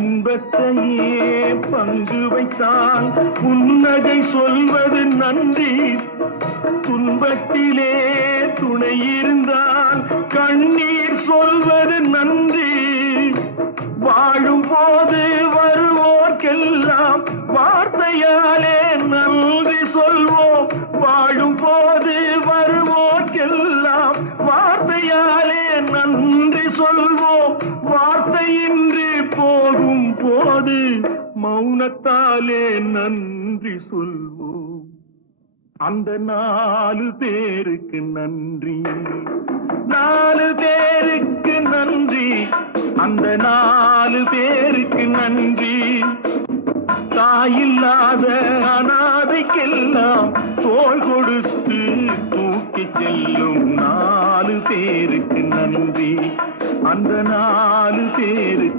இன்பத்தையே பங்கு வைத்தான் புன்னகை சொல்வது நன்றி. துன்பத்திலே துணை இருந்தால் கண்ணீர் சொல்வது நன்றி. வாழும் போது வருவோர்க்கெல்லாம் வார்த்தையாலே நன்றி சொல்வோம். வாழும் போது வருவோர்க்கெல்லாம் வார்த்தையாலே நன்றி சொல்வோம். வார்த்தையின்றி போகும் போது மௌனத்தாலே நன்றி சொல்வோம். அந்த 4 பேருக்கு நன்றி, 4 பேருக்கு நன்றி, அந்த 4 பேருக்கு நன்றி. தாயில்லாத அனாதைக்கெல்லாம் தோள் கொடுத்து தூக்கி செல்லும் 4 பேருக்கு நன்றி. அந்த 4 பேருக்கு